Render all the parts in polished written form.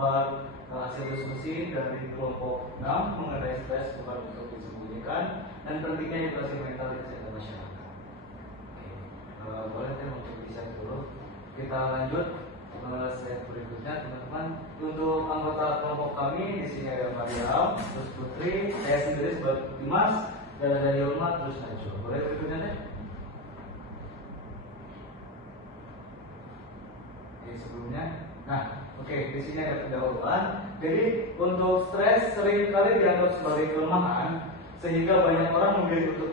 dapat hasil diskusi dari kelompok 6 mengenai stres bukan untuk disembunyikan dan pentingnya edukasi mental di kesehatan masyarakat. Oke, boleh deh untuk bisa dulu. Kita lanjut ke slide berikutnya, teman-teman. Untuk anggota kelompok kami di sini ada Mariam, terus Putri, saya sendiri sebagai Dimas, dan ada Yulma, terus Najwa. Boleh berikutnya deh. Oke, sebelumnya, nah, oke, di sini ada pendahuluan. Jadi untuk stres seringkali dianggap sebagai kelemahan, sehingga banyak orang memilih untuk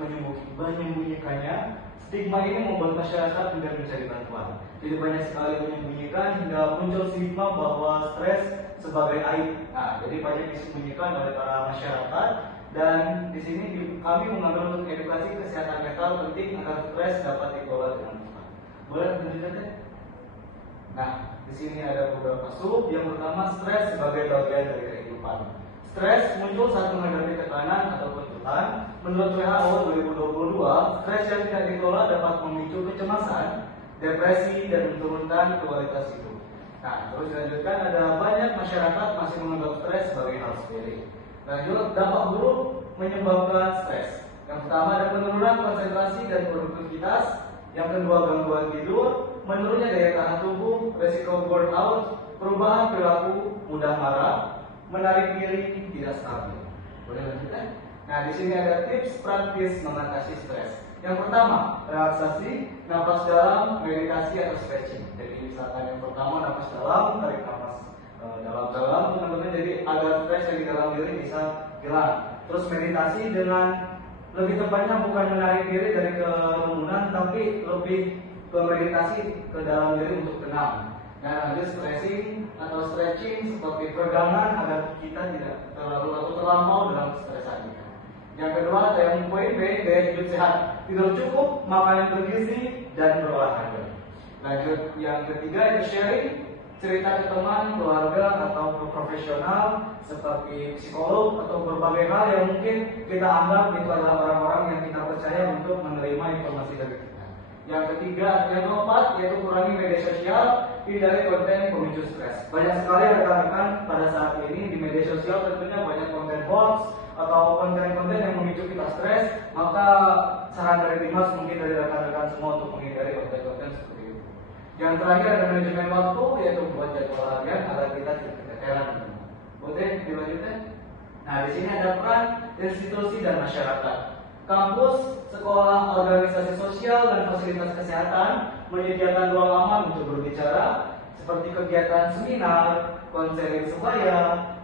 menyembunyikannya. Stigma ini membuat masyarakat tidak mencari bantuan. Jadi banyak sekali menyembunyikan hingga muncul stigma bahwa stres sebagai aib. Nah, jadi banyak disembunyikan oleh para masyarakat. Dan di sini kami mengambil untuk edukasi kesehatan mental penting agar stres dapat dikelola dengan tepat. Boleh lanjutkan? Nah, di sini ada beberapa sub. Yang pertama, stres sebagai bagian dari kehidupan. Stres muncul saat menghadapi tekanan atau tuntutan. Menurut WHO 2022, stres yang tidak dikelola dapat memicu kecemasan, depresi, dan menurunkan kualitas hidup. Nah, terus dilanjutkan, ada banyak masyarakat masih menganggap stres sebagai hal sepele. Lanjut, dampak buruk menyebabkan stres. Yang pertama ada penurunan konsentrasi dan produktivitas. Yang kedua, gangguan tidur, menurunnya daya tahan tubuh, resiko burnout, perubahan perilaku, mudah marah, menarik diri, tidak stabil. Boleh lanjutkan? Nah, di sini ada tips praktis mengatasi stres. Yang pertama, relaksasi, napas dalam, meditasi atau stretching. Jadi misalkan yang pertama napas dalam, tarik napas dalam-dalam, teman-teman. Jadi agar stres yang di dalam diri bisa hilang. Terus meditasi dengan lebih tepatnya bukan menarik diri dari kerumunan, tapi lebih ke meditasi ke dalam diri untuk tenang. Dan lanjut stretching atau stretching seperti peregangan agar kita tidak terlalu atau terlampau dalam stres kita. Yang kedua, yang poin B, gaya hidup sehat, tidur cukup, makanan bergizi, dan berolahraga. Lanjut yang ketiga, itu sharing, cerita ke teman, keluarga, atau ke profesional seperti psikolog atau berbagai hal yang mungkin kita anggap itu adalah orang-orang yang kita percaya untuk menerima informasi dari kita. Yang ketiga, yang keempat, yaitu kurangi media sosial, hindari konten pemicu stres. Banyak sekali rekan-rekan pada saat ini di media sosial tentunya banyak konten hoax atau konten-konten yang memicu kita stres. Maka saran dari Dimas mungkin dari rekan-rekan semua untuk menghindari konten-konten seperti itu. Yang terakhir ada manajemen waktu, yaitu buat jadwal harian agar kita tidak keteteran. Boleh dilanjutkan? Nah, di sini ada peran institusi dan masyarakat. Kampus, sekolah, organisasi sosial, dan fasilitas kesehatan menyediakan ruang aman untuk berbicara, seperti kegiatan seminar, konseling sebaya,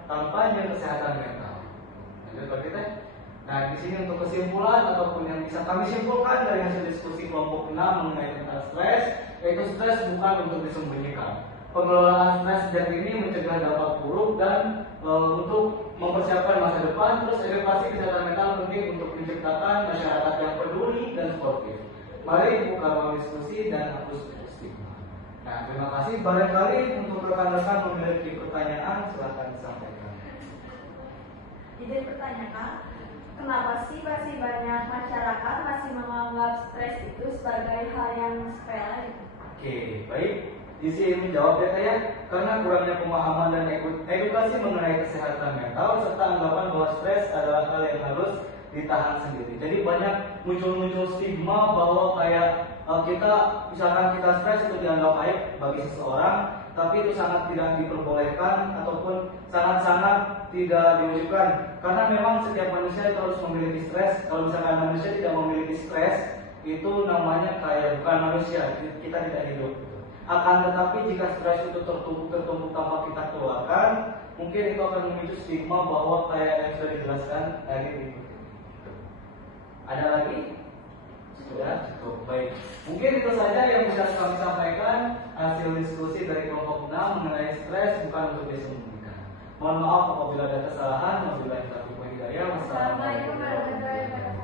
kampanye kesehatan mental. Lanjut kita. Nah, di sini untuk kesimpulan ataupun yang bisa kami simpulkan dari hasil diskusi kelompok 6 mengenai tentang stres, yaitu stres bukan untuk disembunyikan. Pengelolaan stres sejak ini mencegah dampak buruk dan untuk mempersiapkan masa depan. Terus edukasi kesehatan mental penting untuk menciptakan masyarakat yang peduli dan sportif. Mari buka ruang diskusi dan hapus stigma. Nah, terima kasih. Barangkali untuk rekan-rekan memiliki pertanyaan, silahkan disampaikan. Jadi pertanyakan, kenapa sih masih banyak masyarakat masih menganggap stres itu sebagai hal yang sepele? Oke, baik. Di sini menjawab ya, karena kurangnya pemahaman dan edukasi mengenai kesehatan mental serta anggapan bahwa stres adalah hal yang harus ditahan sendiri. Jadi banyak muncul stigma bahwa kayak kita misalkan kita stres itu dianggap aib bagi seseorang, tapi itu sangat tidak diperbolehkan ataupun sangat-sangat tidak diwujudkan. Karena memang setiap manusia itu harus memiliki stres. Kalau misalkan manusia tidak memiliki stres, itu namanya kayak bukan manusia, kita tidak hidup. Akan tetapi jika stres itu tertumpuk tanpa kita keluarkan, mungkin itu akan memicu stigma bahwa kayak yang sudah dijelaskan tadi itu. Ada lagi? Sudah cukup baik. Mungkin itu saja yang bisa kami sampaikan hasil diskusi dari kelompok 6 mengenai stres bukan untuk disembunyikan. Mohon maaf apabila ada kesalahan. Wabillahi taufiq wal hidayah. Wassalamualaikum warahmatullahi wabarakatuh.